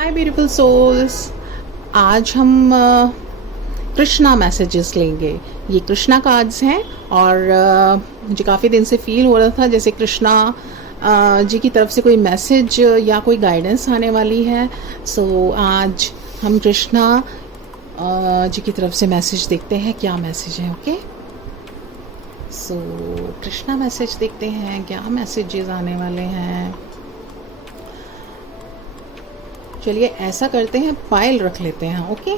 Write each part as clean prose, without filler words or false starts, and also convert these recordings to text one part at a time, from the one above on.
हाय beautiful souls. आज हम Krishna messages लेंगे। ये कृष्णा कार्ड्स हैं और मुझे काफ़ी दिन से फील हो रहा था जैसे कृष्णा जी की तरफ से कोई मैसेज या कोई गाइडेंस आने वाली है। सो आज हम कृष्णा जी की तरफ से मैसेज देखते हैं, क्या मैसेज है। ओके, सो कृष्णा मैसेज देखते हैं क्या मैसेजेस आने वाले हैं। चलिए ऐसा करते हैं, पायल रख लेते हैं। ओके,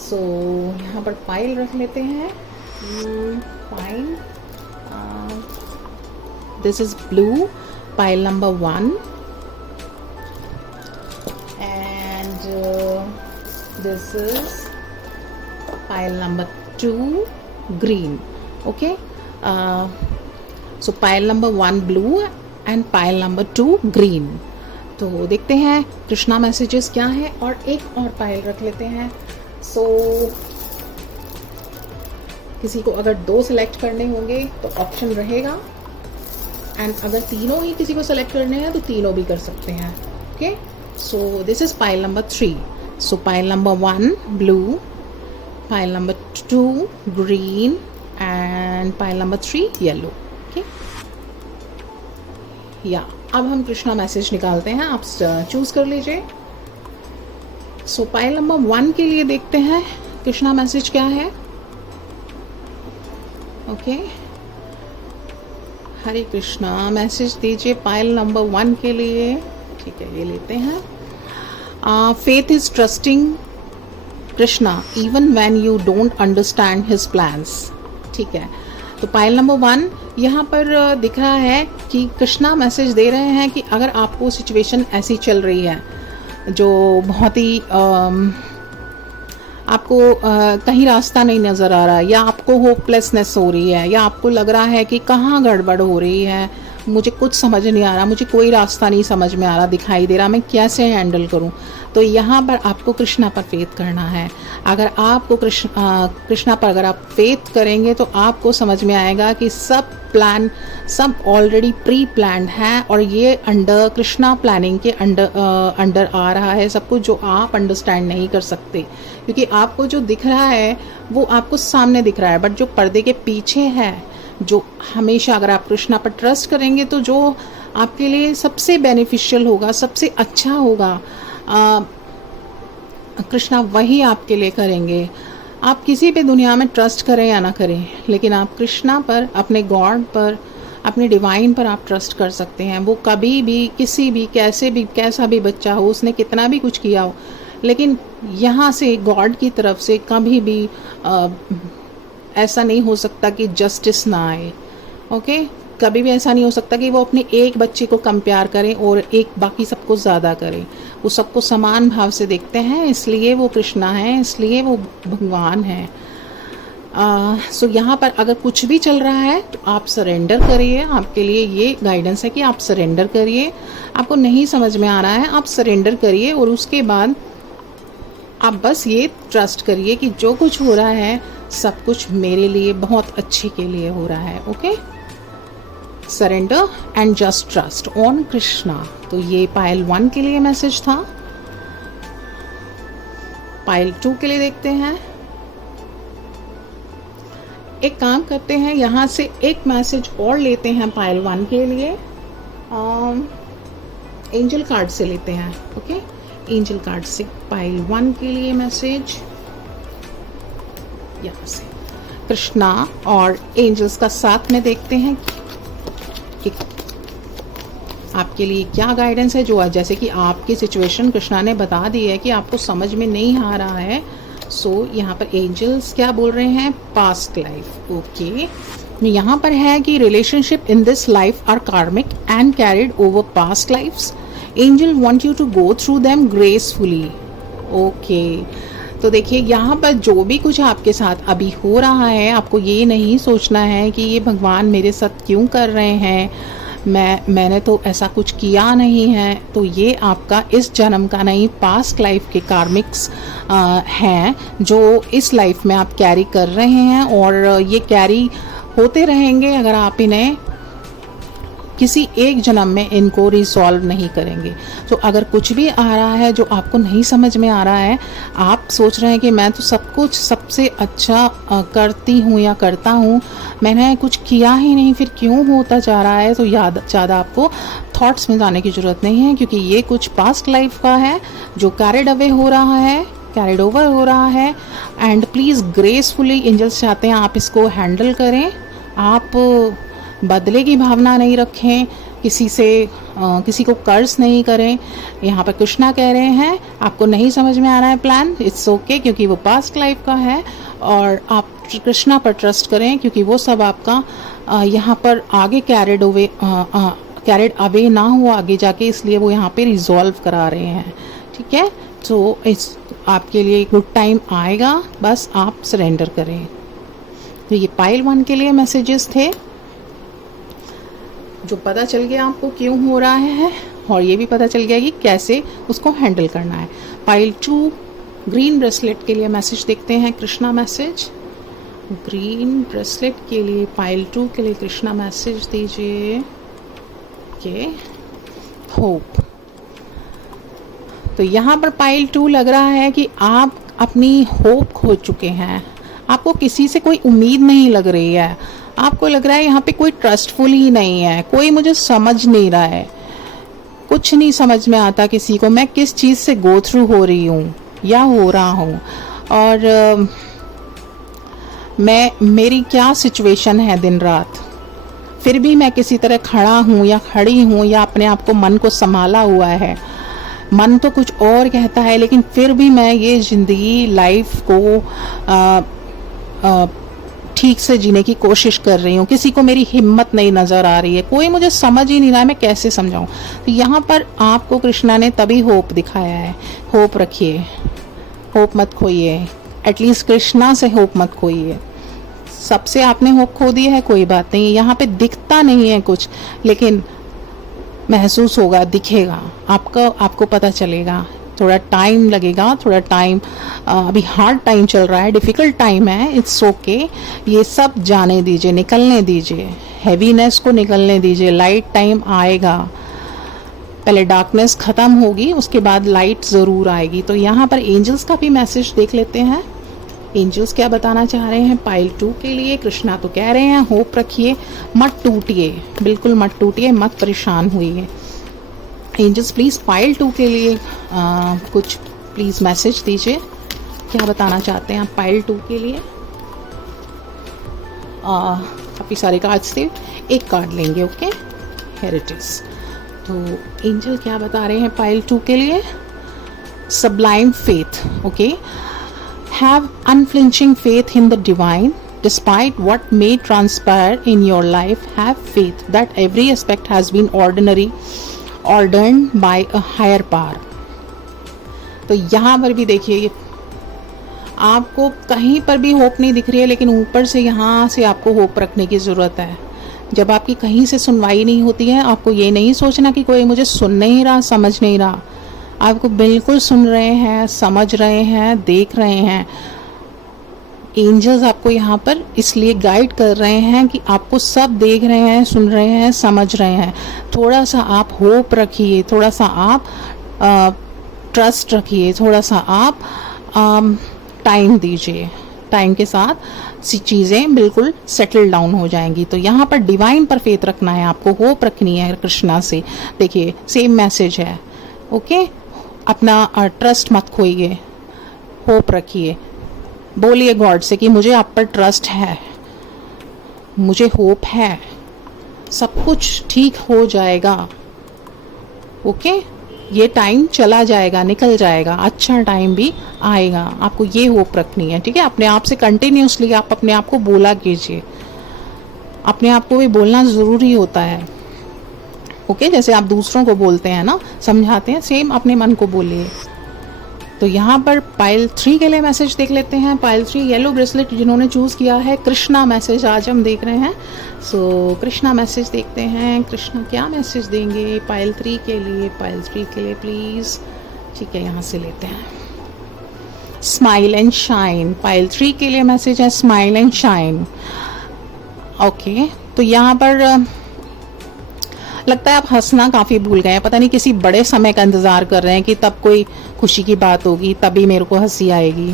सो यहाँ पर पायल रख लेते हैं। पायल, दिस इज ब्लू, पायल नंबर 1 एंड दिस इज पायल नंबर 2 ग्रीन। ओके, सो पायल नंबर 1 ब्लू एंड पायल नंबर 2 ग्रीन। तो देखते हैं कृष्णा मैसेजेस क्या है और एक और पायल रख लेते हैं। सो किसी को अगर 2 सिलेक्ट करने होंगे तो ऑप्शन रहेगा, एंड अगर तीनों ही किसी को सेलेक्ट करने हैं तो तीनों भी कर सकते हैं। ओके, सो दिस इज पायल नंबर 3। सो पायल नंबर 1 ब्लू, पायल नंबर 2 ग्रीन एंड पायल नंबर 3 येलो। ओके, या अब हम कृष्णा मैसेज निकालते हैं, आप चूज कर लीजिए। सो पायल नंबर 1 के लिए देखते हैं कृष्णा मैसेज क्या है। ओके, हरे कृष्णा मैसेज दीजिए पायल नंबर 1 के लिए। ठीक है, ये लेते हैं। Faith is trusting Krishna even when you don't understand his plans. ठीक है, तो पायल नंबर 1 यहाँ पर दिख रहा है कि कृष्णा मैसेज दे रहे हैं कि अगर आपको सिचुएशन ऐसी चल रही है जो बहुत ही आपको कहीं रास्ता नहीं नज़र आ रहा है, या आपको होपलेसनेस हो रही है, या आपको लग रहा है कि कहाँ गड़बड़ हो रही है, मुझे कुछ समझ नहीं आ रहा, मुझे कोई रास्ता नहीं समझ में आ रहा, दिखाई दे रहा, मैं कैसे हैंडल करूं, तो यहाँ पर आपको कृष्णा पर फेथ करना है। अगर आपको कृष्णा पर अगर आप फेथ करेंगे तो आपको समझ में आएगा कि सब प्लान सब ऑलरेडी प्री प्लान्ड है, और ये अंडर कृष्णा प्लानिंग के अंडर आ रहा है सब कुछ, जो आप अंडरस्टैंड नहीं कर सकते, क्योंकि आपको जो दिख रहा है वो आपको सामने दिख रहा है, बट जो पर्दे के पीछे है, जो हमेशा अगर आप कृष्णा पर ट्रस्ट करेंगे तो जो आपके लिए सबसे बेनिफिशियल होगा, सबसे अच्छा होगा, कृष्णा वही आपके लिए करेंगे। आप किसी भी दुनिया में ट्रस्ट करें या ना करें, लेकिन आप कृष्णा पर, अपने गॉड पर, अपने डिवाइन पर आप ट्रस्ट कर सकते हैं। वो कभी भी किसी भी कैसा भी बच्चा हो, उसने कितना भी कुछ किया हो, लेकिन यहाँ से गॉड की तरफ से कभी भी ऐसा नहीं हो सकता कि जस्टिस ना आए। ओके, कभी भी ऐसा नहीं हो सकता कि वो अपने एक बच्चे को कंपेयर करें और एक बाकी सबको ज़्यादा करें। वो सबको समान भाव से देखते हैं, इसलिए वो कृष्णा है, इसलिए वो भगवान है। सो यहाँ पर अगर कुछ भी चल रहा है तो आप सरेंडर करिए। आपके लिए ये गाइडेंस है कि आप सरेंडर करिए। आपको नहीं समझ में आ रहा है, आप सरेंडर करिए, और उसके बाद आप बस ये ट्रस्ट करिए कि जो कुछ हो रहा है सब कुछ मेरे लिए बहुत अच्छे के लिए हो रहा है। Okay, surrender and just trust on Krishna. तो ये पायल 1 के लिए मैसेज था। पायल 2 के लिए देखते हैं। एक काम करते हैं, यहां से एक मैसेज और लेते हैं पायल 1 के लिए। एंजल कार्ड से लेते हैं। ओके, एंजल कार्ड से पायल 1 के लिए मैसेज यहाँ से कृष्णा और एंजल्स का साथ में देखते हैं कि आपके लिए क्या गाइडेंस है। जो जैसे कि आपकी सिचुएशन कृष्णा ने बता दी है कि आपको समझ में नहीं आ रहा है, सो यहाँ पर एंजल्स क्या बोल रहे हैं, पास्ट लाइफ। ओके, यहाँ पर है कि relationship in this life are karmic and carried over past lives. Angel want you to go through them gracefully. Okay, तो देखिए यहाँ पर जो भी कुछ आपके साथ अभी हो रहा है, आपको ये नहीं सोचना है कि ये भगवान मेरे साथ क्यों कर रहे हैं, मैंने तो ऐसा कुछ किया नहीं है। तो ये आपका इस जन्म का नहीं, पास्ट लाइफ के कार्मिक्स हैं जो इस लाइफ में आप कैरी कर रहे हैं, और ये कैरी होते रहेंगे अगर आप इन्हें किसी एक जन्म में इनको रिसॉल्व नहीं करेंगे। तो अगर कुछ भी आ रहा है जो आपको नहीं समझ में आ रहा है, आप सोच रहे हैं कि मैं तो सब कुछ सबसे अच्छा करती हूँ या करता हूँ, मैंने कुछ किया ही नहीं, फिर क्यों होता जा रहा है, तो ज़्यादा आपको थॉट्स में जाने की ज़रूरत नहीं है, क्योंकि ये कुछ पास्ट लाइफ का है जो कैरिड अवे हो रहा है, कैरिड ओवर हो रहा है। एंड प्लीज़ ग्रेसफुली एंजल्स चाहते हैं आप इसको हैंडल करें, आप बदले की भावना नहीं रखें, किसी से किसी को कर्ज नहीं करें। यहाँ पर कृष्णा कह रहे हैं आपको नहीं समझ में आ रहा है प्लान, इट्स ओके, क्योंकि वो पास्ट लाइफ का है और आप कृष्णा पर ट्रस्ट करें, क्योंकि वो सब आपका यहाँ पर आगे कैरिड अवे ना हो आगे जाके, इसलिए वो यहाँ पे रिजॉल्व करा रहे हैं। ठीक है, तो इस आपके लिए गुड टाइम आएगा, बस आप सरेंडर करें। तो ये पाइल 1 के लिए मैसेजेस थे, जो पता चल गया आपको क्यों हो रहा है, और ये भी पता चल गया कि कैसे उसको हैंडल करना है। पाइल 2 ग्रीन ब्रेसलेट के लिए मैसेज देखते हैं, कृष्णा मैसेज। ग्रीन ब्रेसलेट के लिए पाइल 2 के लिए कृष्णा मैसेज दीजिए। Okay, hope. तो यहाँ पर पाइल 2 लग रहा है कि आप अपनी होप खो चुके हैं, आपको किसी से कोई उम्मीद नहीं लग रही है, आपको लग रहा है यहाँ पे कोई ट्रस्टफुल ही नहीं है, कोई मुझे समझ नहीं रहा है, कुछ नहीं समझ में आता किसी को, मैं किस चीज़ से गो थ्रू हो रही हूँ या हो रहा हूँ, और मेरी क्या सिचुएशन है दिन रात, फिर भी मैं किसी तरह खड़ा हूँ या खड़ी हूँ, या अपने आप को मन को संभाला हुआ है, मन तो कुछ और कहता है, लेकिन फिर भी मैं ये ज़िंदगी लाइफ को ठीक से जीने की कोशिश कर रही हूँ, किसी को मेरी हिम्मत नहीं नज़र आ रही है, कोई मुझे समझ ही नहीं रहा है, मैं कैसे समझाऊँ। तो यहाँ पर आपको कृष्णा ने तभी होप दिखाया है, होप रखिए, होप मत खोइए, एटलीस्ट कृष्णा से होप मत खोइए। सबसे आपने होप खो दी है, कोई बात नहीं, यहाँ पे दिखता नहीं है कुछ, लेकिन महसूस होगा, दिखेगा, आपको पता चलेगा, थोड़ा टाइम लगेगा, थोड़ा टाइम, अभी हार्ड टाइम चल रहा है, डिफ़िकल्ट टाइम है, इट्स ओके, ये सब जाने दीजिए, निकलने दीजिए, हैवीनेस को निकलने दीजिए, लाइट टाइम आएगा, पहले डार्कनेस ख़त्म होगी, उसके बाद लाइट ज़रूर आएगी। तो यहाँ पर एंजल्स का भी मैसेज देख लेते हैं, एंजल्स क्या बताना चाह रहे हैं पाइल 2 के लिए। कृष्णा तो कह रहे हैं होप रखिए, मत टूटिए, बिल्कुल मत टूटिए, मत परेशान हुइए। एंजल्स प्लीज़ पाइल 2 के लिए कुछ प्लीज़ मैसेज दीजिए, क्या बताना चाहते हैं आप पाइल 2 के लिए। काफ़ी सारे कार्ड्स थे, एक कार्ड लेंगे, ओके, हियर इट इज। तो एंजल क्या बता रहे हैं पाइल 2 के लिए, sublime faith, okay, have unflinching faith in the divine despite what may transpire in your life. Have faith that every aspect has been ordained by a higher power. तो यहाँ पर भी देखिए, आपको कहीं पर भी होप नहीं दिख रही है, लेकिन ऊपर से यहाँ से आपको होप रखने की ज़रूरत है। जब आपकी कहीं से सुनवाई नहीं होती है, आपको ये नहीं सोचना कि कोई मुझे सुन नहीं रहा, समझ नहीं रहा, आपको बिल्कुल सुन रहे हैं, समझ रहे हैं, देख रहे हैं। एंजल्स आपको यहाँ पर इसलिए गाइड कर रहे हैं कि आपको सब देख रहे हैं, सुन रहे हैं, समझ रहे हैं। थोड़ा सा आप होप रखिए, थोड़ा सा आप ट्रस्ट रखिए, थोड़ा सा आप टाइम दीजिए, टाइम के साथ चीज़ें बिल्कुल सेटल डाउन हो जाएंगी। तो यहाँ पर डिवाइन पर फेथ रखना है, आपको होप रखनी है कृष्णा से। देखिए सेम मैसेज है, ओके, अपना ट्रस्ट मत खोइए, होप रखिए, बोलिए गॉड से कि मुझे आप पर ट्रस्ट है, मुझे होप है, सब कुछ ठीक हो जाएगा, ओके, ये टाइम चला जाएगा, निकल जाएगा, अच्छा टाइम भी आएगा, आपको ये होप रखनी है। ठीक है, अपने आप से कंटिन्यूसली आप अपने आप को बोला कीजिए, अपने आप को भी बोलना ज़रूरी होता है, ओके, जैसे आप दूसरों को बोलते हैं ना, समझाते हैं, सेम अपने मन को बोलिए। तो यहाँ पर पाइल 3 के लिए मैसेज देख लेते हैं। पाइल 3 येलो ब्रेसलेट जिन्होंने चूज़ किया है, कृष्णा मैसेज आज हम देख रहे हैं। सो कृष्णा मैसेज देखते हैं, कृष्णा क्या मैसेज देंगे पाइल 3 के लिए। पाइल 3 के लिए प्लीज़, ठीक है, यहाँ से लेते हैं स्माइल एंड शाइन। पाइल 3 के लिए मैसेज है स्माइल एंड शाइन, ओके। तो यहाँ पर लगता है आप हंसना काफ़ी भूल गए हैं, पता नहीं किसी बड़े समय का इंतज़ार कर रहे हैं कि तब कोई खुशी की बात होगी, तभी मेरे को हंसी आएगी,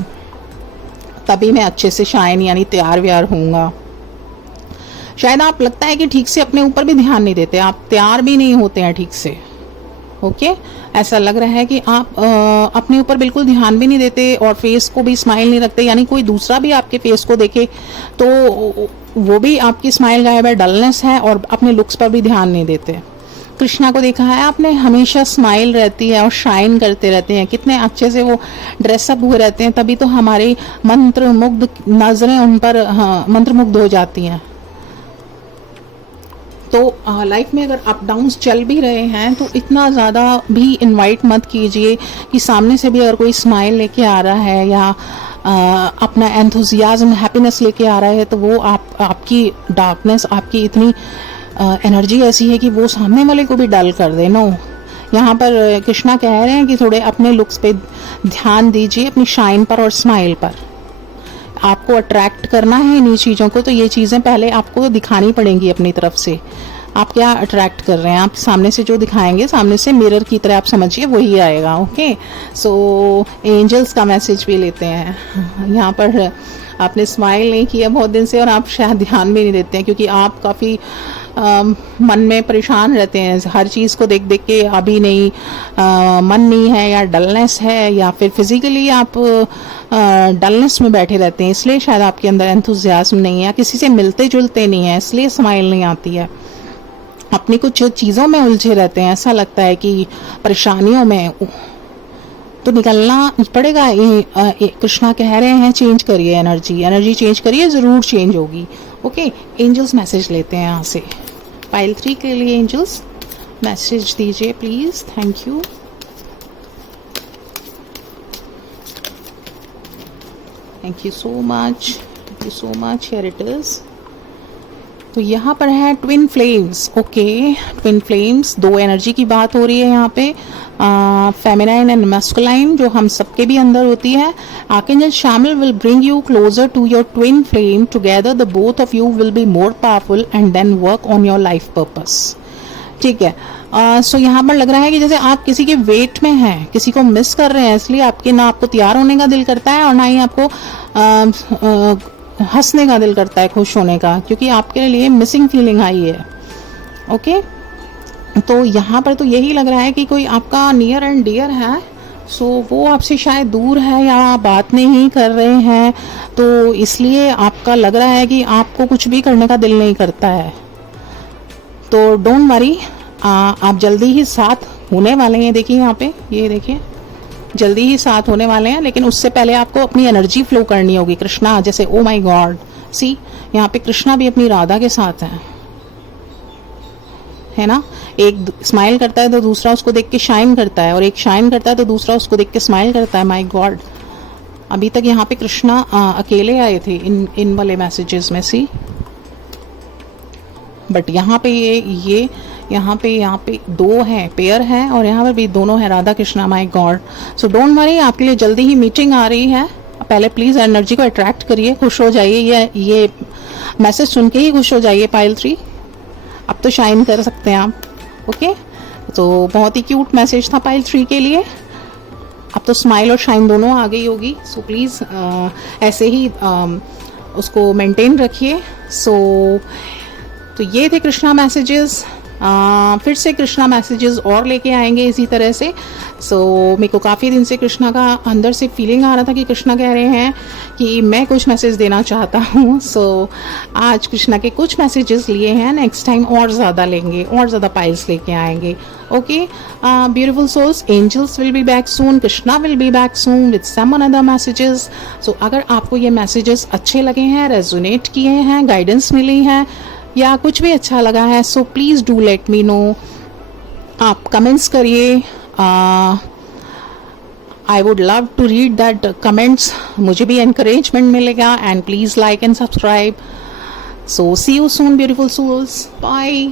तभी मैं अच्छे से शाइन यानी तैयार व्यार होऊंगा। शायद आप लगता है कि ठीक से अपने ऊपर भी ध्यान नहीं देते, आप तैयार भी नहीं होते हैं ठीक से। ओके ऐसा लग रहा है कि आप अपने ऊपर बिल्कुल ध्यान भी नहीं देते और फेस को भी स्माइल नहीं रखते, यानी कोई दूसरा भी आपके फेस को देखे तो वो भी आपकी स्माइल गायब है, डलनेस है, और अपने लुक्स पर भी ध्यान नहीं देते। कृष्णा को देखा है आपने, हमेशा स्माइल रहती है और शाइन करते रहते हैं, कितने अच्छे से वो ड्रेसअप हुए रहते हैं, तभी तो हमारी मंत्रमुग्ध नजरें उन पर मंत्रमुग्ध हो जाती हैं। तो लाइफ में अगर अप डाउन्स चल भी रहे हैं तो इतना ज़्यादा भी इनवाइट मत कीजिए कि सामने से भी अगर कोई स्माइल लेके आ रहा है या अपना एंथुजियाज्म हैप्पीनेस लेके आ रहा है तो वो आपकी डार्कनेस, आपकी इतनी एनर्जी ऐसी है कि वो सामने वाले को भी डल कर दे। नो, यहाँ पर कृष्णा कह रहे हैं कि थोड़े अपने लुक्स पे ध्यान दीजिए, अपनी शाइन पर और स्माइल पर। आपको अट्रैक्ट करना है इन्हीं चीज़ों को, तो ये चीज़ें पहले आपको दिखानी पड़ेंगी अपनी तरफ से। आप क्या अट्रैक्ट कर रहे हैं, आप सामने से जो दिखाएंगे, सामने से मिरर की तरह आप समझिए वही आएगा। ओके, सो एंजल्स का मैसेज भी लेते हैं। यहाँ पर आपने स्माइल नहीं किया बहुत दिन से और आप शायद ध्यान भी नहीं देते हैं क्योंकि आप काफ़ी मन में परेशान रहते हैं हर चीज़ को देख देख के। अभी नहीं मन नहीं है, या डलनेस है, या फिर फिजिकली आप डलनेस में बैठे रहते हैं, इसलिए शायद आपके अंदर एंथुजियाज्म नहीं है, या किसी से मिलते जुलते नहीं है इसलिए स्माइल नहीं आती है। अपनी कुछ चीज़ों में उलझे रहते हैं, ऐसा लगता है कि परेशानियों में तो निकलना पड़ेगा। कृष्णा कह रहे हैं चेंज करिए एनर्जी चेंज करिए, ज़रूर चेंज होगी। ओके, एंजल्स मैसेज लेते हैं यहाँ से। पाइल 3 के लिए एंजल्स मैसेज दीजिए please, thank you. Thank you so much, here it is. तो यहाँ पर है twin flames. Okay, twin flames, दो एनर्जी की बात हो रही है यहाँ पे, फेमिनाइन एंड मैस्कुलाइन, जो हम सबके भी अंदर होती है। Archangel Chamuel will bring you closer to your twin flame, together the both of you will be more powerful and then work on your life purpose. ठीक है, सो यहाँ पर लग रहा है कि जैसे आप किसी के वेट में हैं, किसी को मिस कर रहे हैं, इसलिए आपको तैयार होने का दिल करता है और ना ही आपको हंसने का दिल करता है, खुश होने का, क्योंकि आपके लिए मिसिंग फीलिंग आई है। ओके, तो यहाँ पर तो यही लग रहा है कि कोई आपका नियर एंड डियर है, सो वो आपसे शायद दूर है या बात नहीं कर रहे हैं, तो इसलिए आपका लग रहा है कि आपको कुछ भी करने का दिल नहीं करता है। तो डोंट वरी, आप जल्दी ही साथ होने वाले हैं। देखिए यहाँ पे, ये देखिए जल्दी ही साथ होने वाले हैं, लेकिन उससे पहले आपको अपनी एनर्जी फ्लो करनी होगी। कृष्णा जैसे ओ माय गॉड, सी यहाँ पे कृष्णा भी अपनी राधा के साथ है ना। एक स्माइल करता है तो दूसरा उसको देख के शाइन करता है, और एक शाइन करता है तो दूसरा उसको देख के स्माइल करता है। माय गॉड, अभी तक यहाँ पे कृष्णा अकेले आए थे इन वाले मैसेजेस में, सी, बट यहाँ पे ये यहाँ पे दो हैं, पेयर है, और यहाँ पर भी दोनों है, Radha Krishna. My God, so don't worry, आपके लिए जल्दी ही मीटिंग आ रही है। पहले प्लीज एनर्जी को अट्रैक्ट करिए, खुश हो जाइए, ये मैसेज सुन के ही खुश हो जाइए। पाइल 3, अब तो शाइन कर सकते हैं आप। ओके, तो बहुत ही क्यूट मैसेज था पाइल 3 के लिए। अब तो स्माइल और शाइन दोनों आ गई होगी, सो प्लीज ऐसे ही उसको मेंटेन रखिए। तो ये थे कृष्णा मैसेजेस। फिर से कृष्णा मैसेजेस और लेके आएंगे इसी तरह से। मेरे को काफ़ी दिन से कृष्णा का अंदर से फीलिंग आ रहा था कि कृष्णा कह रहे हैं कि मैं कुछ मैसेज देना चाहता हूँ। आज कृष्णा के कुछ मैसेजेस लिए हैं, नेक्स्ट टाइम और ज़्यादा लेंगे, और ज़्यादा पाइल्स लेके आएंगे। Okay, beautiful souls, angels will be back soon, Krishna will be back soon with some another messages. अगर आपको ये मैसेजेस अच्छे लगे हैं, रेजोनेट किए हैं, गाइडेंस मिली है, या कुछ भी अच्छा लगा है, so please do let me know. आप कमेंट्स करिए, I would love to read that comments, मुझे भी एनकरेजमेंट मिलेगा। And please like and subscribe. See you soon beautiful souls, bye.